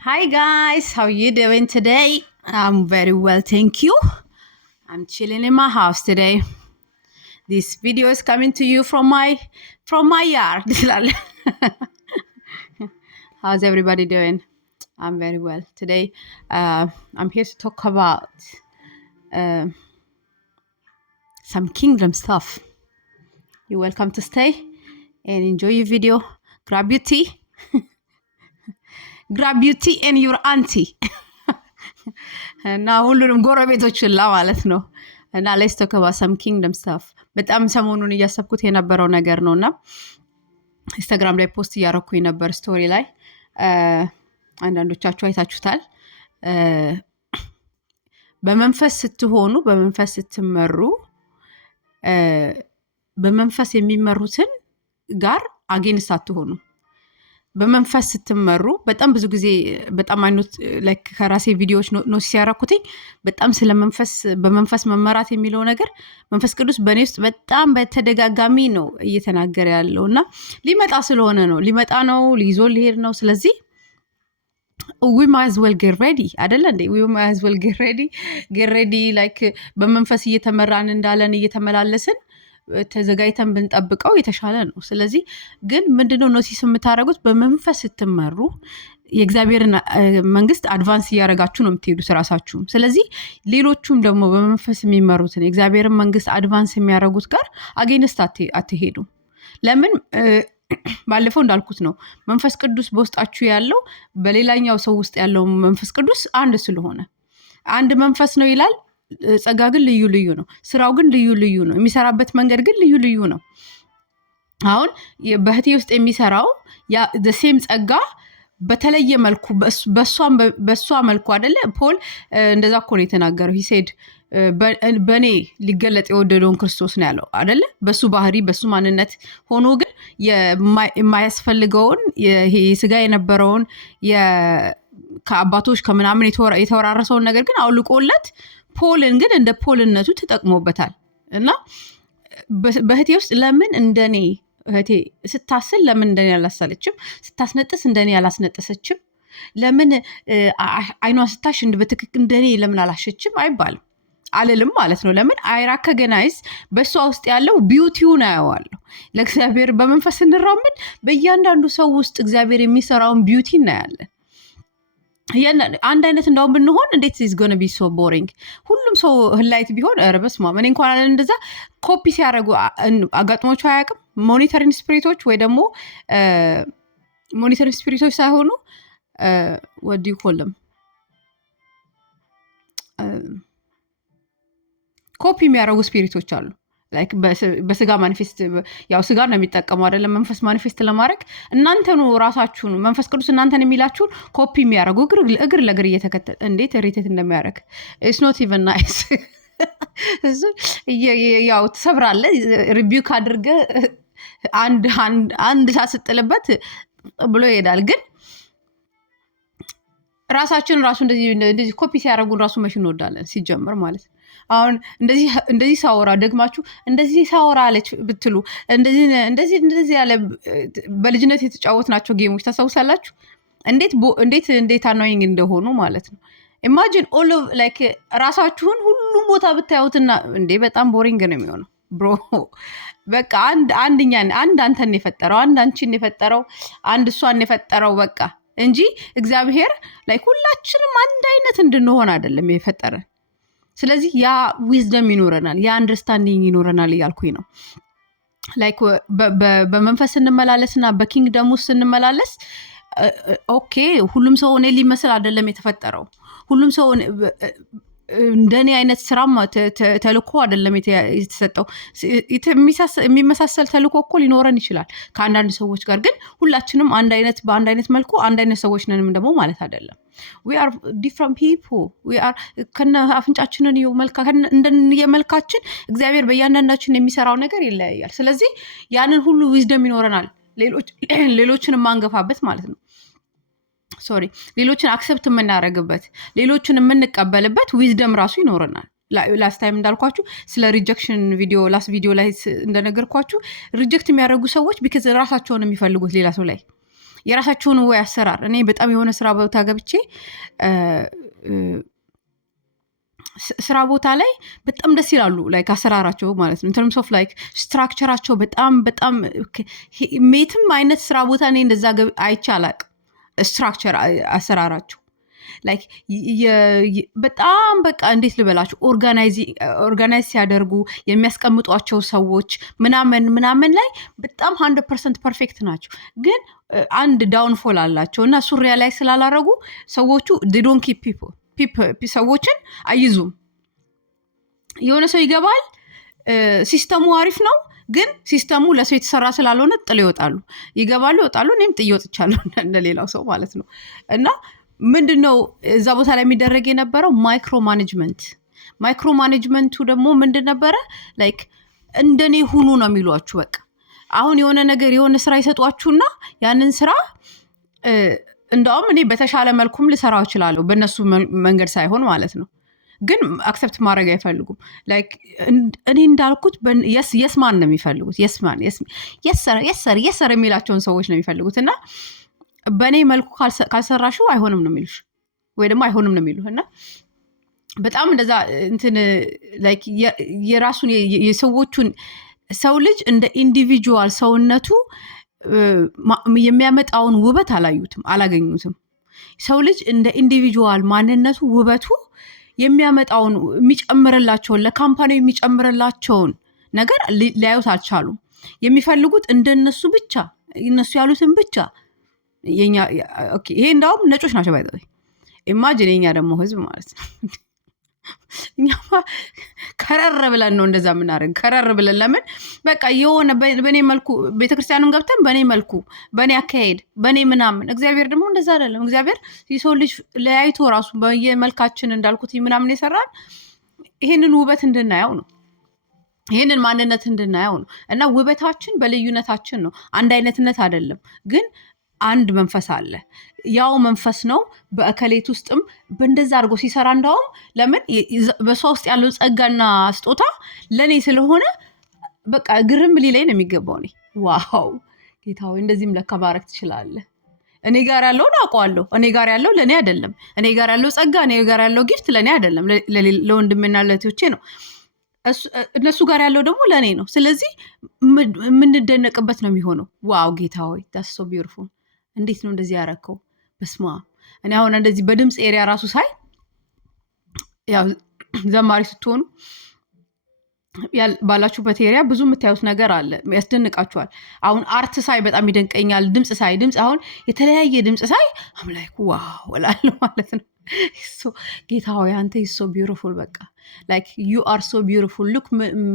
Hi guys, how you doing today? I'm very well, thank you. I'm chilling in my house today. This video is coming to you from my yard. How's everybody doing? I'm very well today. I'm here to talk about uh, some kingdom stuff. You're welcome to stay and enjoy your video. Grab your tea. Grab your tea and your auntie. እና ሁሉንም ጎረቤቶችላ ማለት ነው። እና ሌትስ ቶክ አባውት ሰም ኪንግደም ስታፍ። በጣም ሰሞኑን እያሰብኩት የነበረው ነገር ነው እና ኢንስታግራም ላይ ፖስት እያረኩኝ ነበር ስቶሪ ላይ አንዳንዶቻችሁ አይታችሁታል። በመንፈስ ስትሆኑ፣ በመንፈስ ስትመሩ፣ በመንፈስ የሚመሩትን ጋር አጌንስት አትሆኑ። በመንፈስ ስትመሩ በጣም ብዙ ጊዜ በጣም አይነት ላይክ ከራሴ ቪዲዮዎች ኖቲስ ያደረኩትኝ በጣም ስለ በመንፈስ መመራት የሚለው ነገር መንፈስ ቅዱስ በእኔ ውስጥ በጣም በተደጋጋሚ ነው እየተናገረ ያለው እና ሊመጣ ስለሆነ ነው። ሊመጣ ነው፣ ሊይዞ ሊሄድ ነው። ስለዚህ we might as well get ready አይደለ እንዴ? we might as well get ready like በመንፈስ እየተመራን እንዳለን እየተመላለስን ተዘጋጅተን ብንጠብቀው የተሻለ ነው። ስለዚህ ግን ምንድነው ኖቲስ የምታደርጉት? በመንፈስ ስትመሩ የእግዚአብሔርን መንግስት አድቫንስ እያደረጋችሁ ነው የምትሄዱት ራሳችሁም። ስለዚህ ሌሎቹም ደግሞ በመንፈስ የሚመሩትን የእግዚአብሔርን መንግስት አድቫንስ የሚያደርጉት ጋር አጌንስት አትሄዱ። ለምን? ባለፈው እንዳልኩት ነው መንፈስ ቅዱስ በውስጣችሁ ያለው በሌላኛው ሰው ውስጥ ያለው መንፈስ ቅዱስ አንድ ስለሆነ አንድ መንፈስ ነው ይላል። ጸጋ ግን ልዩ ልዩ ነው። ስራው ግን ልዩ ልዩ ነው። የሚሰራበት መንገድ ግን ልዩ ልዩ ነው። አሁን በህቴ ውስጥ የሚሰራው ሴም ጸጋ በተለየ መልኩ በእሷ መልኩ አይደለ? ፖል እንደዛ እኮ ነው የተናገረው። ሂሴድ በእኔ ሊገለጥ የወደደውን ክርስቶስ ነው ያለው አይደለ? በሱ ባህሪ በሱ ማንነት ሆኖ ግን የማያስፈልገውን የስጋ የነበረውን ከአባቶች ከምናምን የተወራረሰውን ነገር ግን አውልቆለት ፖልን ግን እንደ ፖልነቱ ተጠቅሞበታል። እና በህቴ ውስጥ ለምን እንደኔ እህቴ ስታስል ለምን እንደኔ አላሳለችም? ስታስነጥስ እንደኔ አላስነጠሰችም? ለምን አይኗ ስታሽ በትክክል እንደኔ ለምን አላሸችም አይባልም፣ አልልም ማለት ነው። ለምን አይራከገናይዝ በእሷ ውስጥ ያለው ቢዩቲውን አየዋለሁ። ለእግዚአብሔር በመንፈስ እንራመድ፣ በእያንዳንዱ ሰው ውስጥ እግዚአብሔር የሚሰራውን ቢዩቲ እናያለን። አንድ አይነት እንዳውም ብንሆን እንዴት ኢዝ ጎነ ቢ ሶ ቦሪንግ። ሁሉም ሰው ህላይት ቢሆን ረበስማ እኔ እንኳን አለን እንደዛ ኮፒ ሲያደርጉ አጋጥሞቸው አያውቅም። ሞኒተሪንግ ስፒሪቶች ወይ ደግሞ ሞኒተሪንግ ስፒሪቶች ሳይሆኑ ወዲ ኮለም ኮፒ የሚያደርጉ ስፒሪቶች አሉ። ላይክ በስጋ ማኒፌስት ያው ስጋ ነው የሚጠቀሙ አይደለም። መንፈስ ማኒፌስት ለማድረግ እናንተኑ ራሳችሁን መንፈስ ቅዱስ እናንተን የሚላችሁን ኮፒ የሚያደርጉ እግር ለእግር እየተከተል እንዴት ሪቴት እንደሚያደርግ ኢትስ ኖት ኢቨን ናይስ። ያው ትሰብራለህ፣ ሪቢውክ አድርገህ አንድ ሳስጥልበት ብሎ ይሄዳል። ግን ራሳችን ራሱ እንደዚህ ኮፒ ሲያደርጉን ራሱ መሽ እንወዳለን ሲጀምር ማለት ነው። አሁን እንደዚህ ሳወራ ደግማችሁ እንደዚህ ሳወራ አለች ብትሉ እንደዚህ ያለ በልጅነት የተጫወትናቸው ጌሞች ታስታውሳላችሁ? እንዴት አናይንግ እንደሆኑ ማለት ነው። ኢማጂን ኦል ኦፍ ላይክ ራሳችሁን ሁሉም ቦታ ብታዩትና እንዴ በጣም ቦሪንግ ነው የሚሆነው ብሮ። በቃ አንድ አንተን የፈጠረው አንድ አንቺን የፈጠረው አንድ እሷን የፈጠረው በቃ እንጂ እግዚአብሔር ላይክ ሁላችንም አንድ አይነት እንድንሆን አይደለም የፈጠረን። ስለዚህ ያ ዊዝደም ይኖረናል፣ ያ አንደርስታንዲንግ ይኖረናል እያልኩኝ ነው። ላይክ በመንፈስ ስንመላለስና በኪንግደም ውስጥ ስንመላለስ ኦኬ ሁሉም ሰው እኔ ሊመስል አይደለም የተፈጠረው። ሁሉም ሰው እንደኔ አይነት ስራም ተልኮ አይደለም የተሰጠው። የሚመሳሰል ተልኮ እኮ ሊኖረን ይችላል ከአንዳንድ ሰዎች ጋር። ግን ሁላችንም በአንድ አይነት መልኩ አንድ አይነት ሰዎች ነንም ደግሞ ማለት አይደለም። we are different people we are ከነ አፍንጫችንን የመልካችን እግዚአብሔር በእያንዳንዳችን የሚሰራው ነገር ይለያያል። ስለዚህ ያንን ሁሉ ዊዝደም ይኖረናል ሌሎችን ማንገፋበት ማለት ነው። ሶሪ ሌሎችን አክሰፕት የምናደርግበት ሌሎችን የምንቀበልበት ዊዝደም ራሱ ይኖረናል። ላስት ታይም እንዳልኳችሁ ስለ ሪጀክሽን ላስት ቪዲዮ ላይ እንደነገርኳችሁ ሪጀክት የሚያደርጉ ሰዎች ቢካዝ ራሳቸውን የሚፈልጉት ሌላ ሰው ላይ የራሳቸውን ወይ አሰራር እኔ በጣም የሆነ ስራ ቦታ ገብቼ ስራ ቦታ ላይ በጣም ደስ ይላሉ ላይክ አሰራራቸው ማለት ነው ኢንተርምስ ኦፍ ላይክ ስትራክቸራቸው በጣም ሜትም አይነት ስራ ቦታ እኔ እንደዛ አይቻላቅ ስትራክቸር አሰራራቸው ላይክ በጣም በቃ እንዴት ልበላችሁ ኦርጋናይዝ ሲያደርጉ የሚያስቀምጧቸው ሰዎች ምናምን ላይ በጣም 100% ፐርፌክት ናቸው ግን አንድ ዳውንፎል አላቸው እና እሱ ሪያላይዝ ስላላረጉ ሰዎቹ they don't keep people ሰዎችን አይዙም የሆነ ሰው ይገባል ሲስተሙ አሪፍ ነው ግን ሲስተሙ ለሰው የተሰራ ስላልሆነ ጥለው ይወጣሉ ይወጣሉ እኔም ጥዬ ወጥቻለሁ እንደሌላው ሰው ማለት ነው እና ምንድነው እዛ ቦታ ላይ የሚደረግ የነበረው ማይክሮ ማኔጅመንቱ ደግሞ ምንድን ነበረ ላይክ እንደኔ ሁኑ ነው የሚሏችሁ በቃ አሁን የሆነ ነገር የሆነ ስራ ይሰጧችሁና ያንን ስራ እንደውም እኔ በተሻለ መልኩም ልሰራው እችላለሁ በእነሱ መንገድ ሳይሆን ማለት ነው ግን አክሰፕት ማድረግ አይፈልጉም ላይክ እኔ እንዳልኩት የስ ማን ነው የሚፈልጉት የሰር የሚላቸውን ሰዎች ነው የሚፈልጉት እና በእኔ መልኩ ካልሰራሽው አይሆንም ነው የሚሉሽ ወይ ደግሞ አይሆንም ነው የሚሉህ እና በጣም እንደዛ እንትን ላይክ የራሱን የሰዎቹን ሰው ልጅ እንደ ኢንዲቪጁዋል ሰውነቱ የሚያመጣውን ውበት አላገኙትም ሰው ልጅ እንደ ኢንዲቪጁዋል ማንነቱ ውበቱ የሚያመጣውን የሚጨምርላቸውን ለካምፓኒው የሚጨምርላቸውን ነገር ሊያዩት አልቻሉም የሚፈልጉት እንደነሱ ብቻ እነሱ ያሉትን ብቻ የኛ ኦኬ ይሄ እንዳውም ነጮች ናቸው ባይዘው ኢማጂን የኛ ደግሞ ህዝብ ማለት ነው እኛማ ከረር ብለን ነው እንደዛ ምናረግ ከረር ብለን ለምን በቃ የሆነ በኔ መልኩ ቤተክርስቲያንም ገብተን በኔ መልኩ በኔ አካሄድ በኔ ምናምን እግዚአብሔር ደግሞ እንደዛ አይደለም እግዚአብሔር የሰው ልጅ ለያይቶ ራሱ በየመልካችን እንዳልኩት ምናምን ይሰራል ይሄንን ውበት እንድናየው ነው ይሄንን ማንነት እንድናየው ነው እና ውበታችን በልዩነታችን ነው አንድ አይነትነት አይደለም ግን አንድ መንፈስ አለ ያው መንፈስ ነው በአከሌት ውስጥም በእንደዛ አድርጎ ሲሰራ እንዳውም ለምን በሰው ውስጥ ያለው ጸጋና ስጦታ ለኔ ስለሆነ በቃ ግርም ሊለኝ ነው የሚገባው እኔ ዋው ጌታው እንደዚህም ለካ ማረክ ትችላለህ እኔ ጋር ያለውን አውቀዋለሁ እኔ ጋር ያለው ለኔ አይደለም እኔ ጋር ያለው ጸጋ እኔ ጋር ያለው ጊፍት ለኔ አይደለም ለወንድምና ለእህቶቼ ነው እነሱ ጋር ያለው ደግሞ ለኔ ነው ስለዚህ የምንደነቅበት ነው የሚሆነው ዋው ጌታው that's so beautiful እንዴት ነው እንደዚህ ያረከው በስማ እኔ አሁን እንደዚህ በድምጽ ኤሪያ ራሱ ሳይ ያው ዘማሪ ስትሆኑ ባላችሁበት ኤሪያ ብዙ የምታዩት ነገር አለ ያስደንቃችኋል አሁን አርት ሳይ በጣም ይደንቀኛል ድምጽ አሁን የተለያየ ድምጽ ሳይ I'm like ዋው እላለሁ ማለት ነው so ጌታ ሆይ አንተ so beautiful በቃ like you are so beautiful look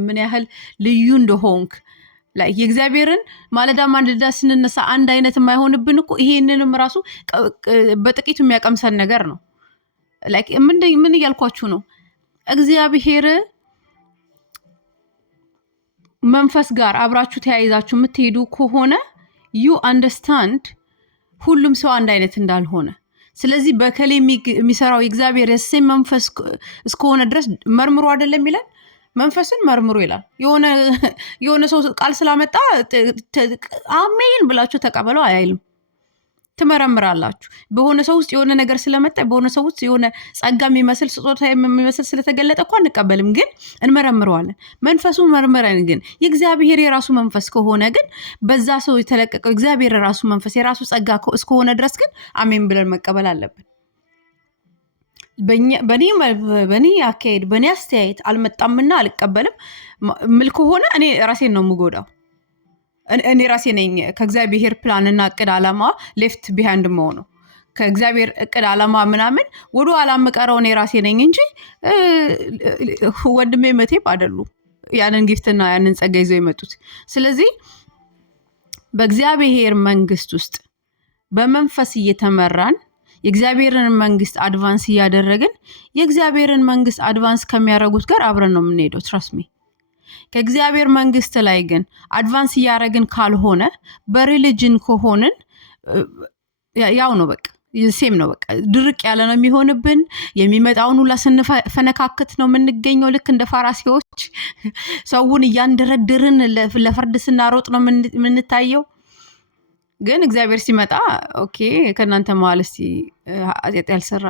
ምን ያህል ልዩ እንደሆንክ like የእግዚአብሔርን ማለዳ ስንነሳ አንድ አይነት የማይሆንብን እኮ ይሄንንም ራሱ በጥቂቱ የሚያቀምሰን ነገር ነው like ምን እያልኳችሁ ነው እግዚአብሔር መንፈስ ጋር አብራችሁ ተያይዛችሁ የምትሄዱ ከሆነ you understand ሁሉም ሰው አንድ አይነት እንዳልሆነ ስለዚህ በከሌ የሚሰራው የእግዚአብሔር የሰም መንፈስ እስከሆነ ድረስ መርምሮ አይደለም ይላል መንፈስን መርምሩ ይላል የሆነ ሰው ቃል ስላመጣ አሜን ብላችሁ ተቀበሉ አይልም ትመረምራላችሁ በሆነ ሰው ውስጥ የሆነ ነገር ስለመጣ በሆነ ሰው ውስጥ የሆነ ጸጋ የሚመስል ስጦታ የሚመስል ስለተገለጠ እኮ አንቀበልም ግን እንመረምረዋለን መንፈሱን መርምረን ግን የእግዚአብሔር የራሱ መንፈስ ከሆነ ግን በዛ ሰው የተለቀቀው እግዚአብሔር የራሱ መንፈስ የራሱ ጸጋ እስከሆነ ድረስ ግን አሜን ብለን መቀበል አለብን በኔ አካሄድ በኔ አስተያየት አልመጣምና አልቀበልም ምል ከሆነ እኔ ራሴን ነው የምጎዳው እኔ ራሴ ነኝ ከእግዚአብሔር ፕላንና እቅድ ዓላማ ሌፍት ቢሃይንድ ነው ከእግዚአብሔር እቅድ ዓላማ ምናምን ወደ ኋላ መቀረው እኔ ራሴ ነኝ እንጂ ወንድሜ መቴብ አይደሉም ያንን ጊፍትና ያንን ጸጋ ይዘው የመጡት ስለዚህ በእግዚአብሔር መንግስት ውስጥ በመንፈስ እየተመራን የእግዚአብሔርን መንግስት አድቫንስ ያደረግን የእግዚአብሔርን መንግስት አድቫንስ ከሚያረጉት ጋር አብረን ነው የምንሄደው ትረስት ሚ ከእግዚአብሔር መንግስት ላይ ግን አድቫንስ ያረግን ካልሆነ በሪሊጅን ከሆነን ያው ነው በቃ ሴም ነው በቃ ድርቅ ያለ ነው የሚሆንብን የሚመጣውን ሁላ ስንፈነካከት ነው የምንገኘው ልክ እንደ ፋራሲዎች ሰውን እያንደረድርን ለፍርድ ስናሮጥ ነው የምንታየው ግን እግዚአብሔር ሲመጣ ኦኬ ከእናንተ መሀል እስቲ ኃጢአት ያልሰራ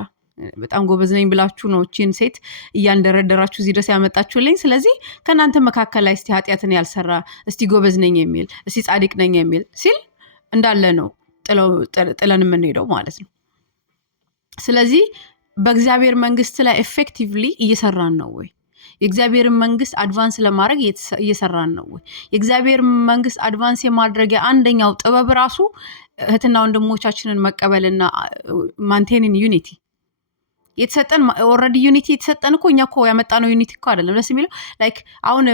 በጣም ጎበዝ ነኝ ብላችሁ ነው እቺን ሴት እያንደረደራችሁ እዚህ ድረስ ያመጣችሁልኝ። ስለዚህ ከእናንተ መካከል ላይ እስቲ ኃጢአትን ያልሰራ እስቲ ጎበዝ ነኝ የሚል እስቲ ጻድቅ ነኝ የሚል ሲል እንዳለ ነው ጥለን የምንሄደው ማለት ነው። ስለዚህ በእግዚአብሔር መንግስት ላይ ኤፌክቲቭሊ እየሰራን ነው ወይ? የእግዚአብሔርን መንግስት አድቫንስ ለማድረግ እየሰራን ነው ወይ? የእግዚአብሔር መንግስት አድቫንስ የማድረጊያ አንደኛው ጥበብ ራሱ እህትና ወንድሞቻችንን መቀበልና ማንቴንን ዩኒቲ የተሰጠን ኦልሬዲ ዩኒቲ የተሰጠን እኮ እኛ እኮ ያመጣነው ዩኒቲ እኮ አይደለም። ደስ የሚለው ላይክ አሁን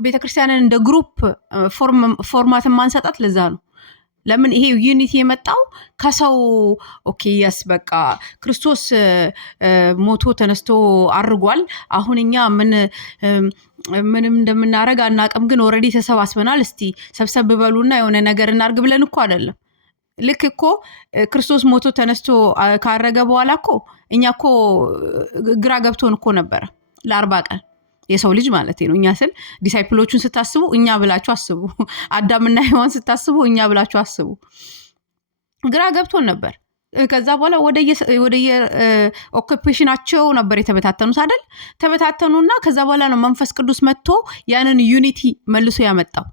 ቤተክርስቲያንን እንደ ግሩፕ ፎርማት ማንሰጣት ለዛ ነው። ለምን ይሄ ዩኒቲ የመጣው ከሰው ኦኬ የስ በቃ ክርስቶስ ሞቶ ተነስቶ አርጓል፣ አሁን እኛ ምንም እንደምናረግ አናቅም፣ ግን ኦልሬዲ ተሰባስበናል፣ እስቲ ሰብሰብ በሉና የሆነ ነገር እናርግ ብለን እኮ አይደለም። ልክ እኮ ክርስቶስ ሞቶ ተነስቶ ካረገ በኋላ እኮ እኛ እኮ ግራ ገብቶን እኮ ነበረ ለ40 ቀን የሰው ልጅ ማለት ነው። እኛ ስል ዲሳይፕሎቹን ስታስቡ እኛ ብላችሁ አስቡ፣ አዳምና ሔዋን ስታስቡ እኛ ብላችሁ አስቡ። ግራ ገብቶን ነበር። ከዛ በኋላ ወደየ ኦኩፔሽናቸው ነበር የተበታተኑት አይደል? ተበታተኑና ከዛ በኋላ ነው መንፈስ ቅዱስ መጥቶ ያንን ዩኒቲ መልሶ ያመጣው።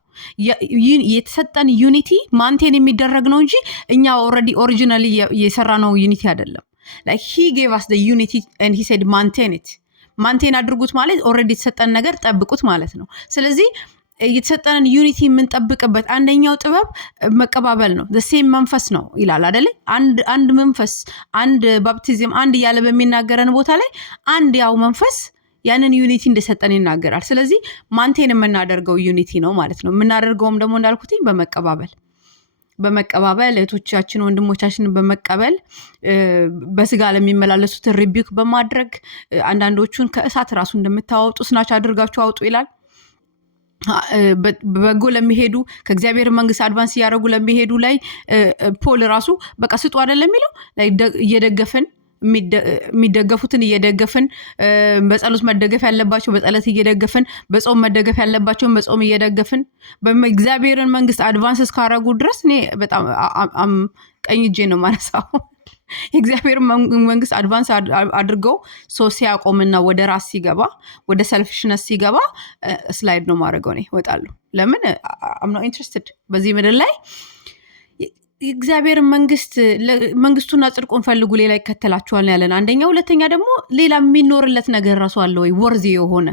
የተሰጠን ዩኒቲ ማንቴን የሚደረግ ነው እንጂ እኛ ኦልሬዲ ኦሪጂናሊ የሰራ ነው ዩኒቲ አይደለም። like he gave us the unity and he said ማንቴን አድርጉት ማለት ኦልሬዲ የተሰጠን ነገር ጠብቁት ማለት ነው። ስለዚህ የተሰጠንን ዩኒቲ የምንጠብቅበት አንደኛው ጥበብ መቀባበል ነው። the same መንፈስ ነው ይላል አይደል? አንድ መንፈስ፣ አንድ ባፕቲዝም፣ አንድ እያለ በሚናገረን ቦታ ላይ አንድ ያው መንፈስ ያንን ዩኒቲ እንደሰጠን ይናገራል። ስለዚህ ማንቴን የምናደርገው ዩኒቲ ነው ማለት ነው። የምናደርገውም ደግሞ እንዳልኩትኝ በመቀባበል እህቶቻችን ወንድሞቻችንን በመቀበል በስጋ ለሚመላለሱትን ሪቢክ በማድረግ አንዳንዶቹን ከእሳት ራሱ እንደምታወጡ ስናች አድርጋችሁ አውጡ ይላል። በጎ ለሚሄዱ ከእግዚአብሔር መንግስት አድቫንስ እያደረጉ ለሚሄዱ ላይ ፖል ራሱ በቃ ስጡ አይደለም የሚለው እየደገፍን የሚደገፉትን እየደገፍን በጸሎት መደገፍ ያለባቸው በጸሎት እየደገፍን በጾም መደገፍ ያለባቸውን በጾም እየደገፍን በእግዚአብሔርን መንግስት አድቫንስ እስካረጉ ድረስ እኔ በጣም ቀኝ እጄ ነው ማነሳው። የእግዚአብሔር መንግስት አድቫንስ አድርገው ሰው ሲያቆምና ወደ ራስ ሲገባ ወደ ሰልፊሽነስ ሲገባ ስላይድ ነው ማድረገው። እኔ እወጣለሁ። ለምን አም ኖት ኢንትረስትድ በዚህ ምድር ላይ የእግዚአብሔር መንግስቱና ጽድቁን ፈልጉ ሌላ ይከተላችኋል ያለን አንደኛ። ሁለተኛ ደግሞ ሌላ የሚኖርለት ነገር ራሱ አለ ወይ? ወርዚ የሆነ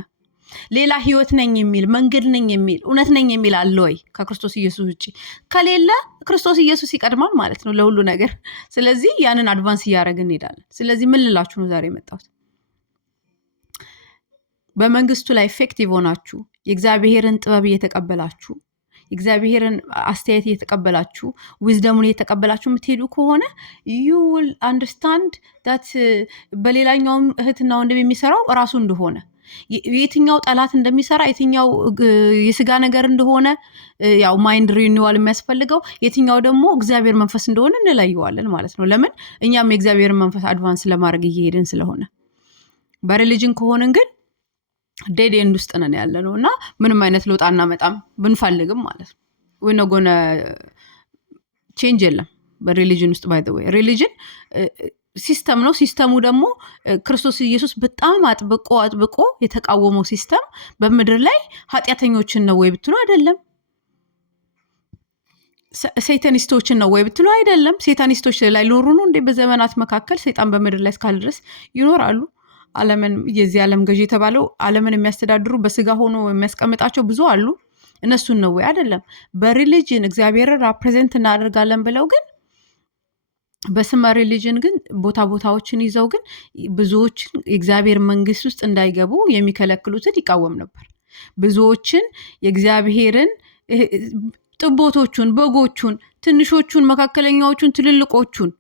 ሌላ ህይወት ነኝ የሚል መንገድ ነኝ የሚል እውነት ነኝ የሚል አለ ወይ? ከክርስቶስ ኢየሱስ ውጪ ከሌለ ክርስቶስ ኢየሱስ ይቀድማል ማለት ነው ለሁሉ ነገር። ስለዚህ ያንን አድቫንስ እያደረግን እንሄዳለን። ስለዚህ ምን ልላችሁ ነው ዛሬ የመጣሁት? በመንግስቱ ላይ ኤፌክቲቭ ሆናችሁ የእግዚአብሔርን ጥበብ እየተቀበላችሁ እግዚአብሔርን አስተያየት እየተቀበላችሁ ዊዝደሙን እየተቀበላችሁ የምትሄዱ ከሆነ you will understand that በሌላኛውም እህትና ወንድም የሚሰራው ራሱ እንደሆነ የትኛው ጠላት እንደሚሰራ የትኛው የስጋ ነገር እንደሆነ ያው ማይንድ ሪኒዋል የሚያስፈልገው የትኛው ደግሞ እግዚአብሔር መንፈስ እንደሆነ እንለየዋለን ማለት ነው። ለምን እኛም የእግዚአብሔር መንፈስ አድቫንስ ለማድረግ እየሄድን ስለሆነ። በሪሊጅን ከሆነን ግን ዴድ ኤንድ ውስጥ ነን ያለ ነው እና ምንም አይነት ለውጥ አናመጣም ብንፈልግም ማለት ነው። ወይ ነው ጎነ ቼንጅ የለም በሪሊጅን ውስጥ። ባይ ዘ ዌይ ሪሊጅን ሲስተም ነው። ሲስተሙ ደግሞ ክርስቶስ ኢየሱስ በጣም አጥብቆ የተቃወመው ሲስተም በምድር ላይ ኃጢአተኞችን ነው ወይ ብትሉ አይደለም። ሰይጣኒስቶችን ነው ወይ ብትሉ አይደለም። ሰይጣኒስቶች ላይ ሊኖሩ ነው እንዴ? በዘመናት መካከል ሰይጣን በምድር ላይ እስካለ ድረስ ይኖራሉ። ዓለምን የዚህ ዓለም ገዢ የተባለው ዓለምን የሚያስተዳድሩ በስጋ ሆኖ የሚያስቀምጣቸው ብዙ አሉ። እነሱን ነው ወይ? አይደለም። በሪሊጅን እግዚአብሔርን ራፕሬዘንት እናደርጋለን ብለው ግን በስመ ሪሊጅን ግን ቦታዎችን ይዘው ግን ብዙዎችን የእግዚአብሔር መንግስት ውስጥ እንዳይገቡ የሚከለክሉትን ይቃወም ነበር። ብዙዎችን የእግዚአብሔርን ጥቦቶቹን፣ በጎቹን፣ ትንሾቹን፣ መካከለኛዎቹን፣ ትልልቆቹን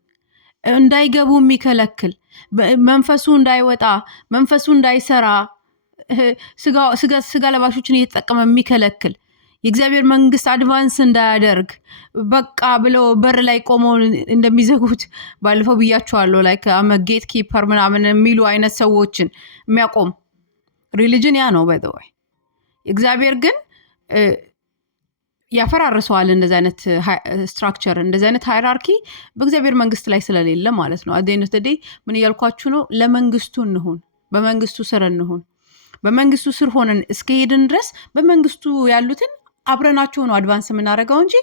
እንዳይገቡ የሚከለክል መንፈሱ እንዳይወጣ መንፈሱ እንዳይሰራ ስጋ ለባሾችን እየተጠቀመ የሚከለክል የእግዚአብሔር መንግስት አድቫንስ እንዳያደርግ በቃ ብለው በር ላይ ቆመው እንደሚዘጉት ባለፈው ብያቸዋለሁ። ላይክ ጌት ኪፐር ምናምን የሚሉ አይነት ሰዎችን የሚያቆም ሪሊጅን ያ ነው። ባይ ዘ ወይ እግዚአብሔር ግን ያፈራርሰዋል። እንደዚህ አይነት ስትራክቸር እንደዚህ አይነት ሃይራርኪ በእግዚአብሔር መንግስት ላይ ስለሌለ ማለት ነው። አደይነት ደዴ ምን እያልኳችሁ ነው? ለመንግስቱ እንሁን፣ በመንግስቱ ስር እንሁን። በመንግስቱ ስር ሆነን እስከሄድን ድረስ በመንግስቱ ያሉትን አብረናቸው ነው አድቫንስ የምናደርገው እንጂ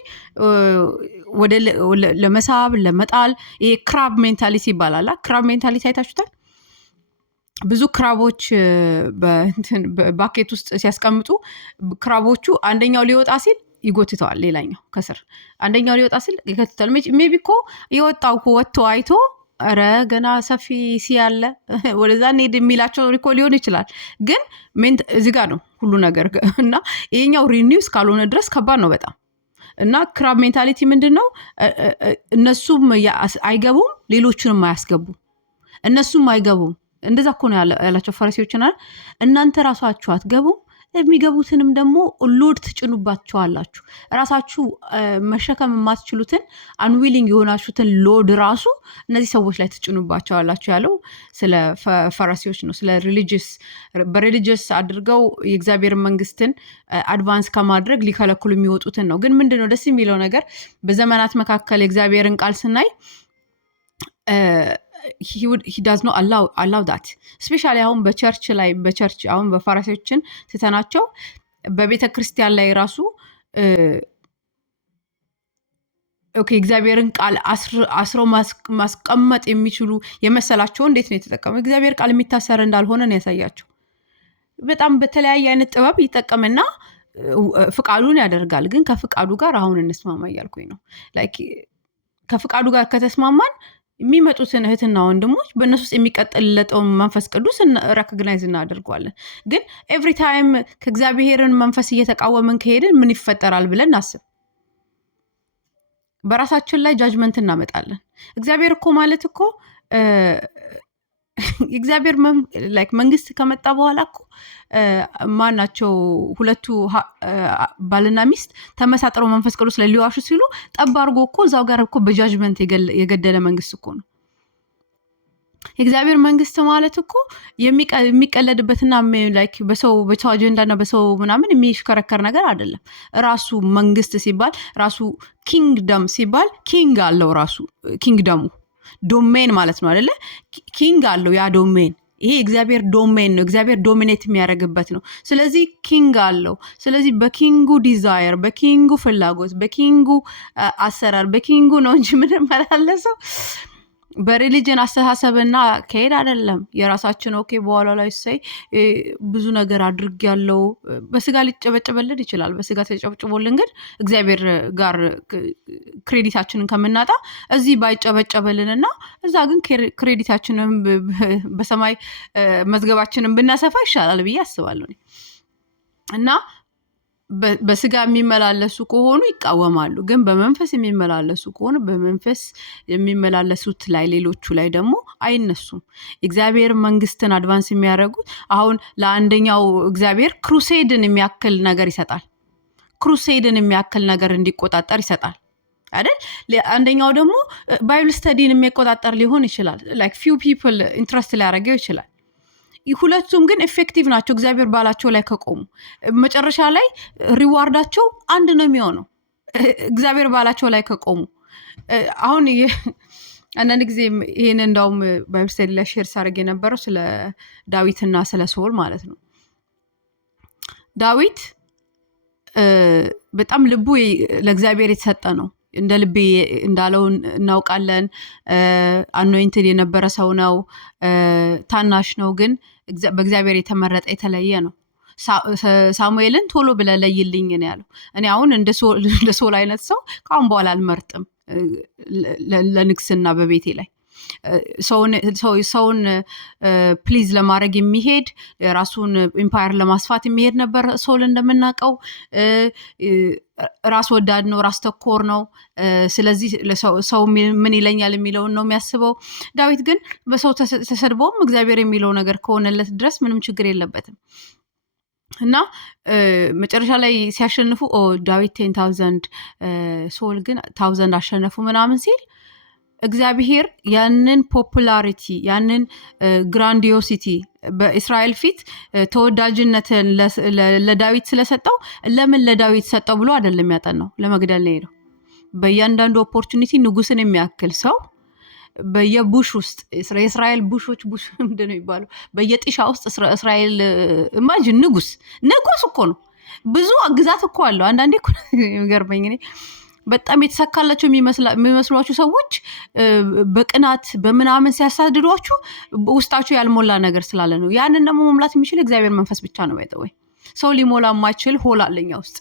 ለመሳብ ለመጣል ይሄ ክራብ ሜንታሊቲ ይባላል። ክራብ ሜንታሊቲ አይታችሁታል? ብዙ ክራቦች በባኬት ውስጥ ሲያስቀምጡ ክራቦቹ አንደኛው ሊወጣ ሲል ይጎትተዋል፣ ሌላኛው ከስር አንደኛው ሊወጣ ሲል ይከትተዋል። ሜቢ እኮ የወጣው ወጥቶ አይቶ ኧረ ገና ሰፊ ሲያለ ወደዛ እንሄድ የሚላቸው እኮ ሊሆን ይችላል። ግን እዚህ ጋር ነው ሁሉ ነገር እና ይሄኛው ሪኒውስ ካልሆነ ድረስ ከባድ ነው በጣም። እና ክራብ ሜንታሊቲ ምንድን ነው? እነሱም አይገቡም፣ ሌሎችንም አያስገቡም። እነሱም አይገቡም። እንደዛ እኮ ነው ያላቸው ፈሪሳዮችና እናንተ ራሳችሁ አትገቡም፣ የሚገቡትንም ደግሞ ሎድ ትጭኑባቸዋላችሁ። ራሳችሁ መሸከም የማትችሉትን አንዊሊንግ የሆናችሁትን ሎድ ራሱ እነዚህ ሰዎች ላይ ትጭኑባቸዋላችሁ ያለው ስለ ፈሪሳዮች ነው። ስለ በሪሊጂየስ አድርገው የእግዚአብሔር መንግስትን አድቫንስ ከማድረግ ሊከለክሉ የሚወጡትን ነው። ግን ምንድነው ደስ የሚለው ነገር በዘመናት መካከል የእግዚአብሔርን ቃል ስናይ he does not allow that especially አሁን በቸርች አሁን በፈሪሳዮችን ትተናቸው በቤተ ክርስቲያን ላይ ራሱ ኦኬ እግዚአብሔርን ቃል አስረው ማስቀመጥ የሚችሉ የመሰላቸው እንዴት ነው የተጠቀመው? እግዚአብሔር ቃል የሚታሰር እንዳልሆነ ነው ያሳያቸው። በጣም በተለያየ አይነት ጥበብ ይጠቀምና ፍቃዱን ያደርጋል። ግን ከፍቃዱ ጋር አሁን እንስማማ እያልኩኝ ነው። ላይክ ከፍቃዱ ጋር ከተስማማን የሚመጡትን እህትና ወንድሞች በእነሱ ውስጥ የሚቀጥልለጠውን መንፈስ ቅዱስ ሬኮግናይዝ እናደርገዋለን። ግን ኤቭሪ ታይም ከእግዚአብሔርን መንፈስ እየተቃወምን ከሄድን ምን ይፈጠራል ብለን እናስብ። በራሳችን ላይ ጃጅመንት እናመጣለን። እግዚአብሔር እኮ ማለት እኮ እግዚአብሔር መንግስት ከመጣ በኋላ እኮ ማናቸው ሁለቱ ባልና ሚስት ተመሳጥረው መንፈስ ቅዱስ ላይ ሊዋሹ ሲሉ ጠብ አድርጎ እኮ እዛው ጋር እኮ በጃጅመንት የገደለ መንግስት እኮ ነው። የእግዚአብሔር መንግስት ማለት እኮ የሚቀለድበትና በሰው አጀንዳና በሰው ምናምን የሚሽከረከር ነገር አይደለም። ራሱ መንግስት ሲባል ራሱ ኪንግደም ሲባል ኪንግ አለው ራሱ ኪንግደሙ ዶሜን ማለት ነው አይደለ? ኪንግ አለው ያ ዶሜን። ይሄ እግዚአብሔር ዶሜን ነው። እግዚአብሔር ዶሚኔት የሚያደርግበት ነው። ስለዚህ ኪንግ አለው። ስለዚህ በኪንጉ ዲዛየር፣ በኪንጉ ፍላጎት፣ በኪንጉ አሰራር፣ በኪንጉ ነው እንጂ ምን መላለሰው በሪሊጅን አስተሳሰብና ከሄድ አይደለም። የራሳችን ኦኬ በኋላ ላይ ሳይ ብዙ ነገር አድርግ ያለው በስጋ ሊጨበጨበልን ይችላል። በስጋ ተጨብጭቦልን ግን እግዚአብሔር ጋር ክሬዲታችንን ከምናጣ እዚህ ባይጨበጨበልንና እዛ ግን ክሬዲታችንን በሰማይ መዝገባችንን ብናሰፋ ይሻላል ብዬ አስባለሁ። እና በስጋ የሚመላለሱ ከሆኑ ይቃወማሉ። ግን በመንፈስ የሚመላለሱ ከሆኑ በመንፈስ የሚመላለሱት ላይ ሌሎቹ ላይ ደግሞ አይነሱም። እግዚአብሔር መንግስትን አድቫንስ የሚያደርጉት አሁን ለአንደኛው እግዚአብሔር ክሩሴድን የሚያክል ነገር ይሰጣል። ክሩሴድን የሚያክል ነገር እንዲቆጣጠር ይሰጣል አይደል? አንደኛው ደግሞ ባይብል ስተዲን የሚቆጣጠር ሊሆን ይችላል። ላይክ ፊው ፒፕል ኢንትረስት ሊያደርገው ይችላል። ሁለቱም ግን ኤፌክቲቭ ናቸው። እግዚአብሔር ባላቸው ላይ ከቆሙ መጨረሻ ላይ ሪዋርዳቸው አንድ ነው የሚሆነው። እግዚአብሔር ባላቸው ላይ ከቆሙ አሁን አንዳንድ ጊዜ ይህን እንዳውም ባይብል ስተዲ ላይ ሼር ሳደርግ የነበረው ስለ ዳዊትና ስለ ሳኦል ማለት ነው። ዳዊት በጣም ልቡ ለእግዚአብሔር የተሰጠ ነው። እንደ ልቤ እንዳለው እናውቃለን። አኖይንትድ የነበረ ሰው ነው። ታናሽ ነው፣ ግን በእግዚአብሔር የተመረጠ የተለየ ነው። ሳሙኤልን ቶሎ ብለህ ለይልኝ ነው ያለው። እኔ አሁን እንደ ሳኦል አይነት ሰው ከአሁን በኋላ አልመርጥም ለንግስና በቤቴ ላይ። ሰውን ፕሊዝ ለማድረግ የሚሄድ ራሱን ኢምፓየር ለማስፋት የሚሄድ ነበር ሳኦል እንደምናውቀው። ራስ ወዳድ ነው፣ ራስ ተኮር ነው። ስለዚህ ሰው ምን ይለኛል የሚለውን ነው የሚያስበው። ዳዊት ግን በሰው ተሰድቦም እግዚአብሔር የሚለው ነገር ከሆነለት ድረስ ምንም ችግር የለበትም። እና መጨረሻ ላይ ሲያሸንፉ ዳዊት 10,000 ሳኦል ግን 1,000 አሸነፉ ምናምን ሲል እግዚአብሔር ያንን ፖፑላሪቲ ያንን ግራንዲዮሲቲ በእስራኤል ፊት ተወዳጅነትን ለዳዊት ስለሰጠው ለምን ለዳዊት ሰጠው ብሎ አይደለም ያጠናው፣ ለመግደል ነው ሄደው። በእያንዳንዱ ኦፖርቹኒቲ ንጉስን የሚያክል ሰው በየቡሽ ውስጥ የእስራኤል ቡሾች ቡሽ ምንድነው የሚባለው በየጥሻ ውስጥ እስራኤል ኢማጂን ንጉስ እኮ ነው። ብዙ ግዛት እኮ አለው። አንዳንዴ እኮ የሚገርመኝ እኔ በጣም የተሳካላቸው የሚመስሏችሁ ሰዎች በቅናት በምናምን ሲያሳድዷችሁ ውስጣችሁ ያልሞላ ነገር ስላለ ነው። ያንን ደግሞ መሙላት የሚችል እግዚአብሔር መንፈስ ብቻ ነው። ባይተወይ ሰው ሊሞላ የማይችል ሆል አለኛ ውስጥ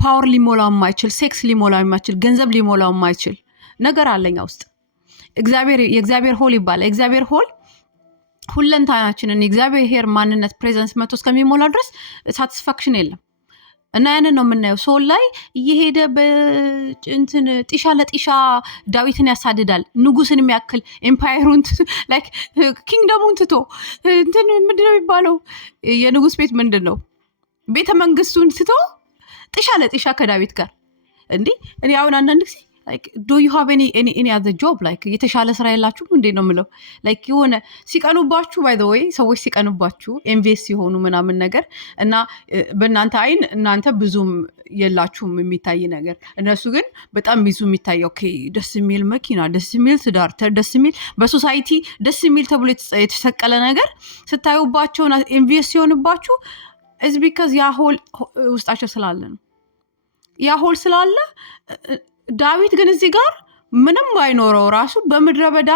ፓወር ሊሞላ የማይችል ሴክስ ሊሞላ የማይችል ገንዘብ ሊሞላ የማይችል ነገር አለኛ ውስጥ የእግዚአብሔር ሆል ይባላል። የእግዚአብሔር ሆል ሁለንታናችንን የእግዚአብሔር ማንነት ፕሬዘንስ መቶ እስከሚሞላ ድረስ ሳቲስፋክሽን የለም። እና ያንን ነው የምናየው። ሶል ላይ እየሄደ በእንትን ጢሻ ለጢሻ ዳዊትን ያሳድዳል። ንጉስን የሚያክል ኤምፓየሩን ላይክ ኪንግደሙን ትቶ እንትን ምንድነው የሚባለው የንጉስ ቤት ምንድነው ቤተ መንግስቱን ትቶ ጢሻ ለጢሻ ከዳዊት ጋር እንዴ! እኔ አሁን አንዳንድ ጊዜ like do you have any other job like የተሻለ ስራ የላችሁ እንዴ ነው ምለው። like የሆነ ሲቀኑባችሁ by the way ሰዎች ሲቀኑባችሁ ኢንቨስት ሲሆኑ ምናምን ነገር እና በእናንተ አይን እናንተ ብዙም የላችሁም የሚታይ ነገር፣ እነሱ ግን በጣም ብዙ የሚታየው ኦኬ ደስ የሚል መኪና፣ ደስ የሚል ትዳር፣ ደስ የሚል በሶሳይቲ ደስ የሚል ተብሎ የተሰቀለ ነገር ስታዩባቸውና ኢንቨስት ሲሆንባችሁ is because ያ ሆል ውስጣቸው ስላለ ነው። ያ ሆል ስላለ ዳዊት ግን እዚህ ጋር ምንም ባይኖረው ራሱ በምድረ በዳ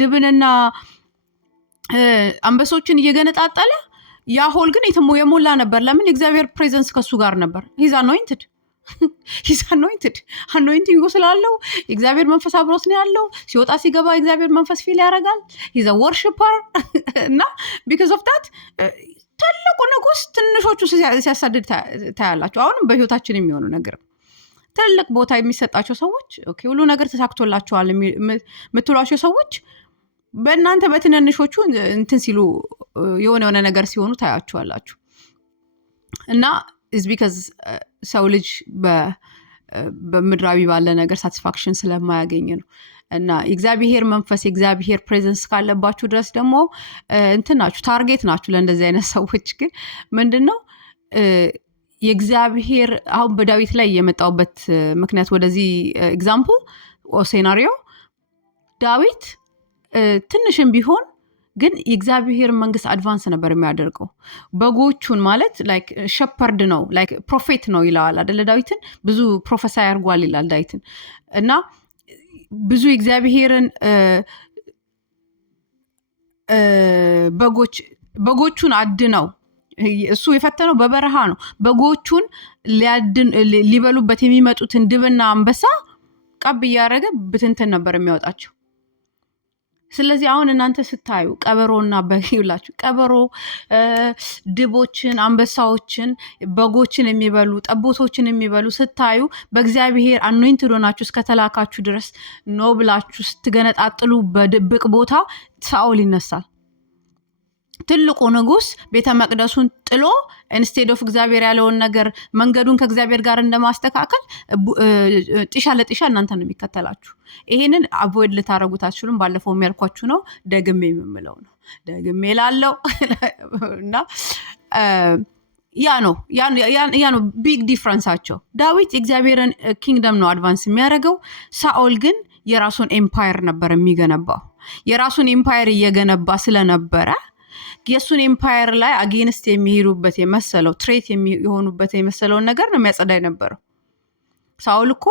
ድብንና አንበሶችን እየገነጣጠለ ያ ሆል ግን የሞላ ነበር። ለምን? የእግዚአብሔር ፕሬዘንስ ከሱ ጋር ነበር። he's anointed anointing ስላለው የእግዚአብሔር መንፈስ አብሮት ነው ያለው። ሲወጣ ሲገባ የእግዚአብሔር መንፈስ ፊል ያደርጋል። he's a worshiper እና because of that ትልቁ ንጉስ ትንሾቹ ሲያሳድድ ታያላችሁ። አሁንም በህይወታችን የሚሆኑ ነገር ትልቅ ቦታ የሚሰጣቸው ሰዎች ኦኬ ሁሉ ነገር ተሳክቶላቸዋል የምትሏቸው ሰዎች በእናንተ በትንንሾቹ እንትን ሲሉ የሆነ ነገር ሲሆኑ ታያችኋላችሁ። እና is because ሰው ልጅ በምድራዊ ባለ ነገር ሳቲስፋክሽን ስለማያገኝ ነው። እና የእግዚአብሔር መንፈስ የእግዚአብሔር ፕሬዘንስ ካለባችሁ ድረስ ደግሞ እንትን ናችሁ፣ ታርጌት ናችሁ ለእንደዚህ አይነት ሰዎች። ግን ምንድነው የእግዚአብሔር አሁን በዳዊት ላይ የመጣውበት ምክንያት ወደዚህ ኤግዛምፕል ሴናሪዮ ዳዊት ትንሽም ቢሆን ግን የእግዚአብሔር መንግስት አድቫንስ ነበር የሚያደርገው። በጎቹን ማለት ላይክ ሸፐርድ ነው ላይክ ፕሮፌት ነው ይላል አይደለ? ዳዊትን ብዙ ፕሮፌሳይ አድርጓል ይላል ዳዊትን። እና ብዙ የእግዚአብሔርን በጎቹን አድነው እሱ የፈተነው በበረሃ ነው። በጎቹን ሊበሉበት የሚመጡትን ድብና አንበሳ ቀብ እያደረገ ብትንትን ነበር የሚያወጣቸው። ስለዚህ አሁን እናንተ ስታዩ ቀበሮና በግላችሁ ቀበሮ ድቦችን፣ አንበሳዎችን፣ በጎችን የሚበሉ ጠቦቶችን የሚበሉ ስታዩ በእግዚአብሔር አኖይንትድ ሆናችሁ እስከተላካችሁ ድረስ ነው ብላችሁ ስትገነጣጥሉ በድብቅ ቦታ ሳኦል ይነሳል። ትልቁ ንጉስ ቤተ መቅደሱን ጥሎ ኢንስቴድ ኦፍ እግዚአብሔር ያለውን ነገር መንገዱን ከእግዚአብሔር ጋር እንደማስተካከል ጢሻ ለጢሻ እናንተ ነው የሚከተላችሁ። ይሄንን አቮይድ ልታረጉት አትችሉም። ባለፈው የሚያልኳችሁ ነው፣ ደግሜ የምምለው ነው፣ ደግሜ ላለው እና ያ ነው ቢግ ዲፍረንሳቸው። ዳዊት የእግዚአብሔርን ኪንግደም ነው አድቫንስ የሚያደርገው። ሳኦል ግን የራሱን ኤምፓየር ነበር የሚገነባው። የራሱን ኤምፓየር እየገነባ ስለነበረ የሱን ኤምፓየር ላይ አጌንስት የሚሄዱበት የመሰለው ትሬት የሆኑበት የመሰለውን ነገር ነው የሚያጸዳ የነበረው። ሳኦል እኮ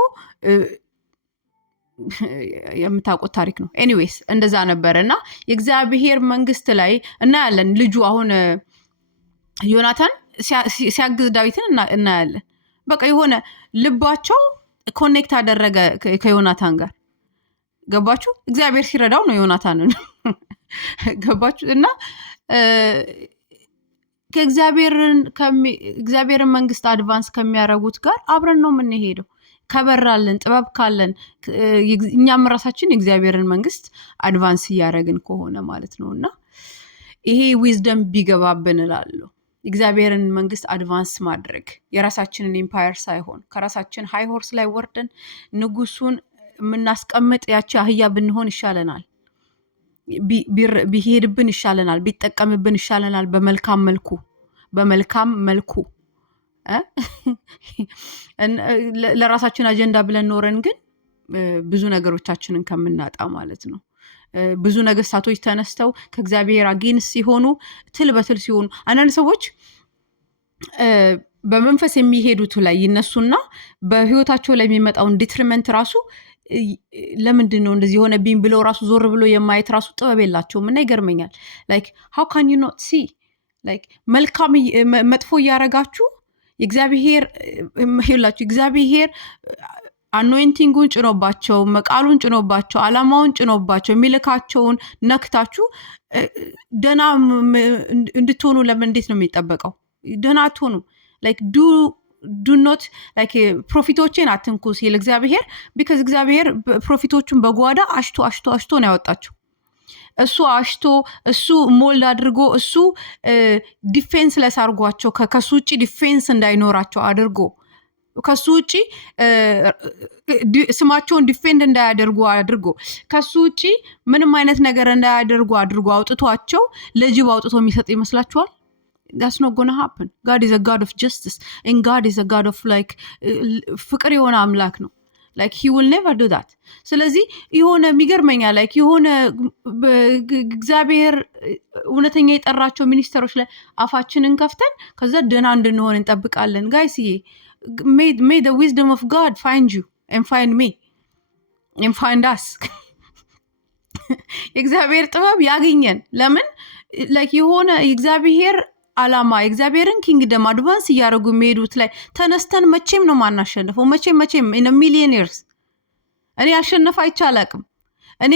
የምታውቁት ታሪክ ነው። ኤኒዌይስ እንደዛ ነበር። እና የእግዚአብሔር መንግስት ላይ እናያለን። ልጁ አሁን ዮናታን ሲያግዝ ዳዊትን እናያለን። በቃ የሆነ ልባቸው ኮኔክት አደረገ ከዮናታን ጋር። ገባችሁ? እግዚአብሔር ሲረዳው ነው ዮናታንን። ገባችሁ? እና ከእግዚአብሔርን መንግስት አድቫንስ ከሚያደርጉት ጋር አብረን ነው የምንሄደው። ከበራለን ጥበብ ካለን እኛም ራሳችን የእግዚአብሔርን መንግስት አድቫንስ እያደረግን ከሆነ ማለት ነው። እና ይሄ ዊዝደም ቢገባብን እላለሁ። እግዚአብሔርን መንግስት አድቫንስ ማድረግ የራሳችንን ኤምፓየር ሳይሆን ከራሳችን ሃይ ሆርስ ላይ ወርደን ንጉሱን የምናስቀምጥ ያቺ አህያ ብንሆን ይሻለናል። ቢሄድብን ይሻለናል፣ ቢጠቀምብን ይሻለናል። በመልካም መልኩ ለራሳችን አጀንዳ ብለን ኖረን ግን ብዙ ነገሮቻችንን ከምናጣ ማለት ነው። ብዙ ነገስታቶች ተነስተው ከእግዚአብሔር አጌንስት ሲሆኑ፣ ትል በትል ሲሆኑ፣ አንዳንድ ሰዎች በመንፈስ የሚሄዱት ላይ ይነሱና በህይወታቸው ላይ የሚመጣውን ዲትሪመንት ራሱ ለምንድን ነው እንደዚህ የሆነብኝ ብለው ራሱ ዞር ብሎ የማየት ራሱ ጥበብ የላቸውም። እና ይገርመኛል። ላይክ ሃው ካን ዩ ኖት ሲ ላይክ መልካም መጥፎ እያረጋችሁ እግዚአብሔር አኖይንቲንጉን ጭኖባቸው፣ መቃሉን ጭኖባቸው፣ አላማውን ጭኖባቸው የሚልካቸውን ነክታችሁ ደና እንድትሆኑ ለምን እንዴት ነው የሚጠበቀው? ደና አትሆኑ። ላይክ ዱ ኖት ላይክ ፕሮፊቶቼን አትንኩ ሲል እግዚአብሔር፣ ቢካዝ እግዚአብሔር ፕሮፊቶቹን በጓዳ አሽቶ ነው ያወጣቸው። እሱ አሽቶ እሱ ሞልድ አድርጎ እሱ ዲፌንስ ለስ አድርጓቸው ከሱ ውጭ ዲፌንስ እንዳይኖራቸው አድርጎ ከሱ ውጭ ስማቸውን ዲፌንድ እንዳያደርጉ አድርጎ ከሱ ውጭ ምንም አይነት ነገር እንዳያደርጉ አድርጎ አውጥቷቸው ለጅብ አውጥቶ የሚሰጥ ይመስላችኋል? That's not gonna happen. God is a God of justice and God is a God of like ፍቅር የሆነ አምላክ ነው። like he will never do that. ስለዚህ የሆነ የሚገርመኛል like የሆነ እግዚአብሔር እውነተኛ የጠራቸው ሚኒስተሮች ላይ አፋችንን ከፍተን ከዛ ደና እንድንሆን እንጠብቃለን። ጋይስዬ may the wisdom of God find you and find me and find us. የእግዚአብሔር ጥበብ ያገኘን። ለምን like የሆነ የእግዚአብሔር አላማ የእግዚአብሔርን ኪንግደም አድቫንስ እያደረጉ የሚሄዱት ላይ ተነስተን መቼም ነው ማናሸንፈው። መቼም in a million years እኔ አሸነፍ አይቻላቅም። እኔ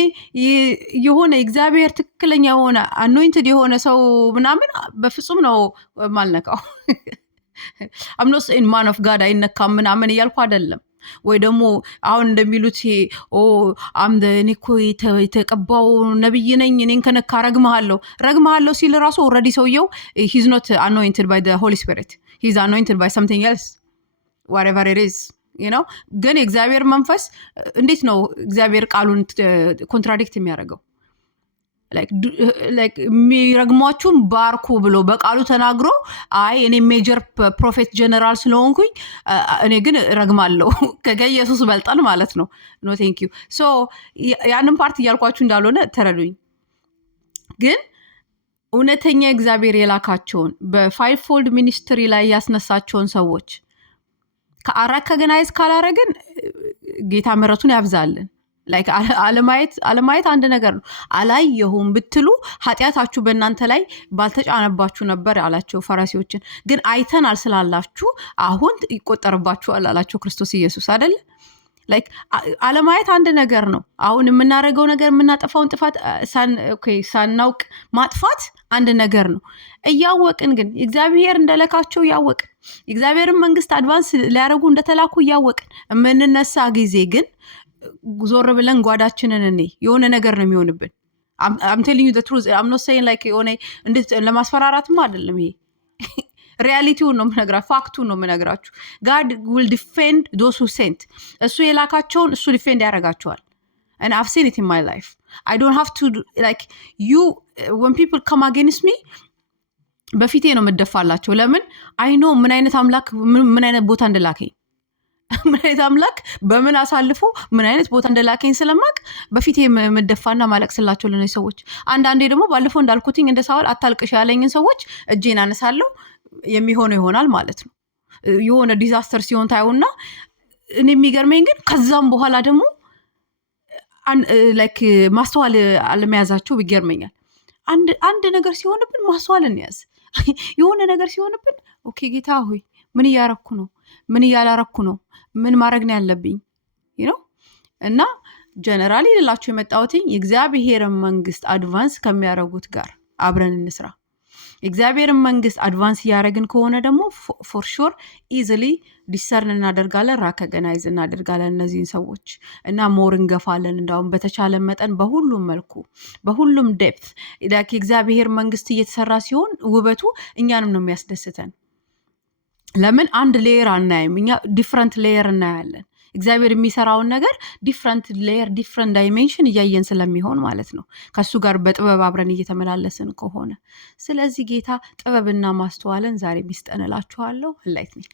የሆነ እግዚአብሔር ትክክለኛ የሆነ anointed የሆነ ሰው ምናምን በፍጹም ነው ማልነካው። I'm not saying man of God አይነካም ምናምን እያልኩ አይደለም። ወይ ደግሞ አሁን እንደሚሉት እኔ እኮ የተቀባው ነብይ ነኝ እኔን ከነካ ረግመሃለሁ ሲል ራሱ ኦልሬዲ ሰውየው he's not anointed by the Holy Spirit, he's anointed by something else, whatever it is, you know. ግን የእግዚአብሔር መንፈስ እንዴት ነው እግዚአብሔር ቃሉን ኮንትራዲክት የሚያደርገው? like የሚረግሟችሁን ባርኩ ብሎ በቃሉ ተናግሮ እኔ ሜጀር ፕሮፌት ጀነራል ስለሆንኩኝ እኔ ግን ረግማለሁ ከኢየሱስ በልጣን ማለት ነው። ኖ ቴንክ ዩ። ሶ ያንን ፓርት እያልኳችሁ እንዳልሆነ ተረዱኝ። ግን እውነተኛ እግዚአብሔር የላካቸውን በፋይቭ ፎልድ ሚኒስትሪ ላይ ያስነሳቸውን ሰዎች ከገናይዝ ካላረግን ጌታ ምሕረቱን ያብዛልን። like አለማየት አንድ ነገር ነው። አላየሁም ብትሉ ኃጢአታችሁ በእናንተ ላይ ባልተጫነባችሁ ነበር አላቸው ፈሪሳዮችን። ግን አይተናል ስላላችሁ አሁን ይቆጠርባችኋል አላቸው ክርስቶስ ኢየሱስ አይደል? like አለማየት አንድ ነገር ነው። አሁን የምናደርገው ነገር የምናጠፋውን ጥፋት ሳናውቅ ማጥፋት አንድ ነገር ነው። እያወቅን ግን እግዚአብሔር እንደለካቸው እያወቅን እግዚአብሔርን መንግስት አድቫንስ ሊያደርጉ እንደተላኩ እያወቅን የምንነሳ ጊዜ ግን ዞር ብለን ጓዳችንን የሆነ ነገር ነው የሚሆንብን። I'm telling you the truth. I'm not saying like የሆነ ለማስፈራራትም አይደለም። ይሄ ሪያሊቲውን ነው የምነግራችሁ፣ ፋክቱን ነው የምነግራችሁ። God will defend those who sent. እሱ የላካቸውን እሱ ዲፌንድ ያደርጋቸዋል። and I've seen it in my life. I don't have to like you when people come against me በፊቴ ነው የምደፋላቸው። ለምን I know ምን አይነት አምላክ ምን አይነት ቦታ እንደላከኝ ምን አይነት አምላክ በምን አሳልፎ ምን አይነት ቦታ እንደላከኝ ስለማቅ በፊቴ መደፋና ማለቅስላቸው ለነዚህ ሰዎች። አንዳንዴ ደግሞ ባለፈው እንዳልኩትኝ እንደ ሳውል አታልቅሽ ያለኝን ሰዎች እጄን አነሳለሁ፣ የሚሆነው ይሆናል ማለት ነው። የሆነ ዲዛስተር ሲሆን ታዩና እኔ የሚገርመኝ ግን ከዛም በኋላ ደግሞ ላይክ ማስተዋል አለመያዛቸው ይገርመኛል። አንድ ነገር ሲሆንብን ማስተዋል እንያዝ። የሆነ ነገር ሲሆንብን ኦኬ ጌታ ሆይ ምን እያረኩ ነው? ምን እያላረኩ ነው? ምን ማድረግ ነው ያለብኝ? እና ጀነራሊ ልላችሁ የመጣሁትኝ የእግዚአብሔርን መንግስት አድቫንስ ከሚያደርጉት ጋር አብረን እንስራ። የእግዚአብሔርን መንግስት አድቫንስ እያደረግን ከሆነ ደግሞ ፎር ሹር ኢዚሊ ዲሰርን እናደርጋለን፣ ራከገናይዝ እናደርጋለን እነዚህን ሰዎች እና ሞር እንገፋለን። እንዳውም በተቻለ መጠን በሁሉም መልኩ በሁሉም ዴፕት የእግዚአብሔር መንግስት እየተሰራ ሲሆን ውበቱ እኛንም ነው የሚያስደስተን። ለምን አንድ ሌየር አናይም? እኛ ዲፍረንት ሌየር እናያለን። እግዚአብሔር የሚሰራውን ነገር ዲፍረንት ሌየር ዲፍረንት ዳይሜንሽን እያየን ስለሚሆን ማለት ነው ከሱ ጋር በጥበብ አብረን እየተመላለስን ከሆነ። ስለዚህ ጌታ ጥበብና ማስተዋልን ዛሬ ቢስጠን እላችኋለሁ። ላይት ነኝ።